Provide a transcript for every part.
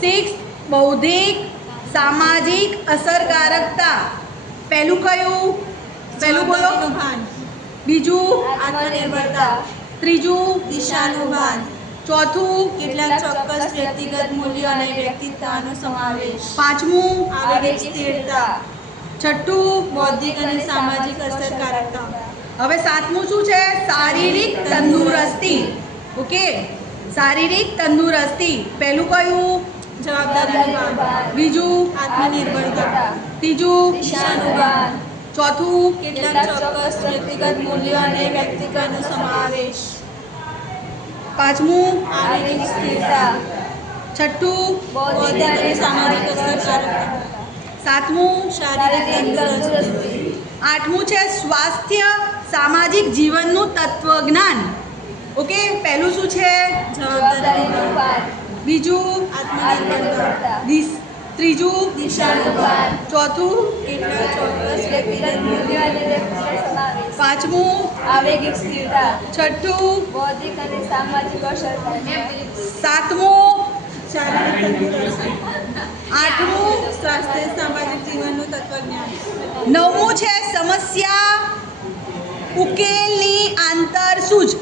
Six બૌદ્ધિક સામાજિક અસરકારકતા. પહેલું કયું? પહેલું બોલો. બીજું આત્મનિર્ભરતા. ત્રીજું દિશાનું ભાન. ચોથું કેટલાક ચોક્કસ વ્યક્તિગત મૂલ્યો અને વ્યક્તિત્વનો સમાવેશ. પાંચમું આવેગિક સ્થિરતા. છઠ્ઠું બૌદ્ધિક અને સામાજિક અસરકારકતા. હવે સાતમું શું છે? શારીરિક તંદુરસ્તી. ઓકે, શારીરિક તંદુરસ્તી. પહેલું કયું? જવાબદારીનું ભાન. બીજું આત્મનિર્ભરતા. ત્રીજું દિશાનું ભાન. ચોથું કેટલાક ચોક્કસ વ્યક્તિગત મૂલ્યો અને વ્યક્તિત્વનો સમાવેશ. પાંચમું આવેગિક સ્થિરતા. છઠ્ઠું બૌદ્ધિક અને સામાજિક અસરકારકતા. સાતમું શારીરિક તંદુરસ્તી. આઠમું છે સ્વાસ્થ્ય સામાજિક જીવનનું તત્વજ્ઞાન. ઓકે, પહેલું શું છે? જવાબદારીનું ભાન. બીજું આત્મનિર્ભરતા. ત્રીજું દિશાનું ભાન. ચોથું કેટલાક ચોક્કસ વ્યક્તિગત મૂલ્યો અને વ્યક્તિત્વનો સમાવેશ. પાંચમું આવેગિક સ્થિરતા. છઠ્ઠું બૌદ્ધિક અને સામાજિક અસરકારકતા. સાતમું શારીરિક તંદુરસ્તી. આઠમું સ્વાસ્થ્ય સામાજિક જીવનનું તત્વજ્ઞાન. નવમું છે સમસ્યા ઉકેલની આંતરસૂઝ.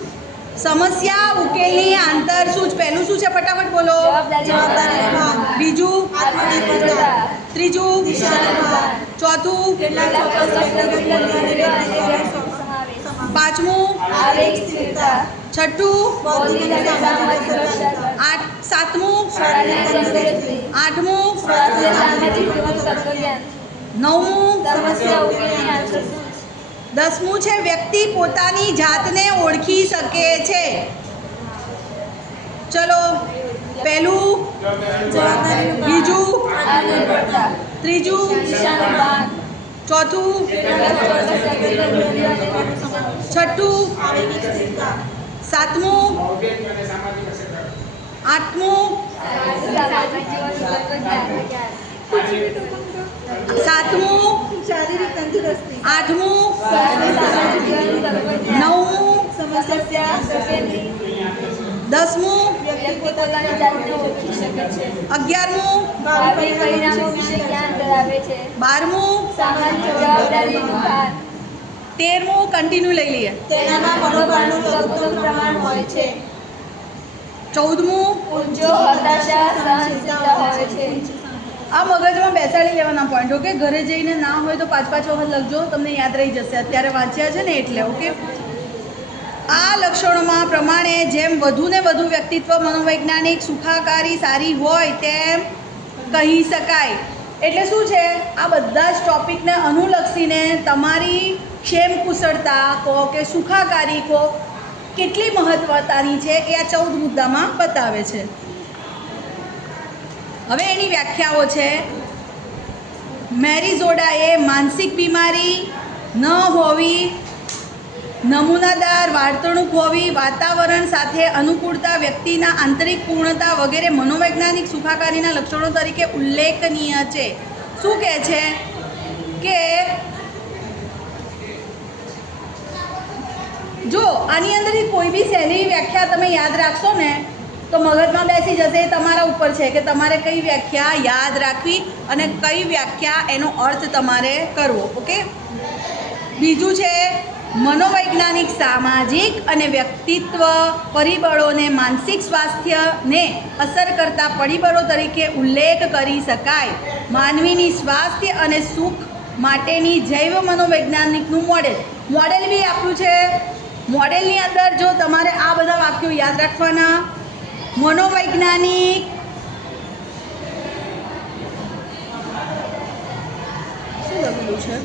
સમસ્યા ઉકેલની આંતરસૂઝ. પહેલું શું છે? ફટાફટ બોલો. જવાબદારીનું ભાન. બીજું આત્મનિર્ભરતા. ત્રીજું દિશાનું ભાન. ચોથું કેટલાક ચોક્કસ વ્યક્તિગત મૂલ્યો અને વ્યક્તિત્વનો સમાવેશ. પાંચમું આવેગિક સ્થિરતા. છઠ્ઠું બૌદ્ધિક અને સામાજિક અસરકારકતા. સાતમું શારીરિક તંદુરસ્તી. આઠમું સ્વાસ્થ્ય સામાજિક જીવન તત્વજ્ઞાન. નવમું સમસ્યા ઉકેલની આંતરસૂઝ. દસમું છે વ્યક્તિ પોતાની જાતને ઓળખી શકે છે. ચલો, પહેલું, જવાબદારીનું ભાન. બીજું, આત્મનિર્ભરતા. ત્રીજું, દિશાનું ભાન. ચોથું, કેટલાક ચોક્કસ વ્યક્તિગત મૂલ્યો અને વ્યક્તિત્વનો સમાવેશ. છઠ્ઠું, આવેગિક સ્થિરતા. સાતમું, આઠમું, સામાજિક જીવનનું તત્વજ્ઞાન. સાતમું, શારીરિક તંદુરસ્તી. આઠમું, સ્વાસ્થ્ય સામાજિક જીવનનું તત્વજ્ઞાન. નવમું, સમસ્યા ઉકેલની. દસમું, વ્યક્તિ પોતાની જાતને ઓળખી શકે છે. 11મું, ભાવિ પરિણામો વિશે જ્ઞાન ધરાવે છે. 12મું, સામાજિક જવાબદારીનું ભાન. 13મું કન્ટિન્યુ લઈ લઈએ. તેનામાં મનોબળનું લઘુત્તમ પ્રમાણ હોય છે. 14મું, ઊંચો હતાશા સહનશીલતા હોય છે. આ મગજમાં બેસાડી લેવાના પોઈન્ટ. ઓકે, ઘરે જઈને ના હોય તો 5-5 વખત લખજો, તમને યાદ રહી જશે. અત્યારે વાંચ્યા છે ને એટલે. ઓકે, આ લક્ષણોમાં પ્રમાણે જેમ વધુ ને વધુ વ્યક્તિત્વ મનોવૈજ્ઞાનિક સુખાકારી સારી હોય તેમ કહી શકાય. એટલે શું છે? આ બધા જ ટોપિકને અનુલક્ષીને તમારી ક્ષેમ કુશળતા કહો કે સુખાકારી કહો કેટલી મહત્વતાની છે એ આ 14 મુદ્દામાં બતાવે છે. હવે એની વ્યાખ્યાઓ છે. મેરી ઝોડાએ માનસિક બીમારી ન હોવી, નમૂનાદાર વર્તણૂક હોવી, વાતાવરણ સાથે અનુકૂળતા, વ્યક્તિના આંતરિક પૂર્ણતા વગેરે મનોવૈજ્ઞાનિક સુખાકારીના લક્ષણો તરીકે ઉલ્લેખનીય છે. શું કહે છે કે જો આની અંદરથી કોઈ બી સહેલી વ્યાખ્યા તમે યાદ રાખશો ને તો મગજમાં બેસી જશે. એ તમારા ઉપર છે કે તમારે કઈ વ્યાખ્યા યાદ રાખવી અને કઈ વ્યાખ્યા એનો અર્થ તમારે કરવો. ઓકે, બીજું છે મનોવૈજ્ઞાનિક સામાજિક અને વ્યક્તિત્વ પરિબળોને માનસિક સ્વાસ્થ્યને અસર કરતા પરિબળો તરીકે ઉલ્લેખ કરી શકાય. માનવીની સ્વાસ્થ્ય અને સુખ માટેની જૈવ મનોવૈજ્ઞાનિકનું મોડેલ બી આપ્યું છે. મોડેલની અંદર જો તમારે આ બધા વાક્યો યાદ રાખવાના. મનોવૈજ્ઞાનિક શું લખેલું છે?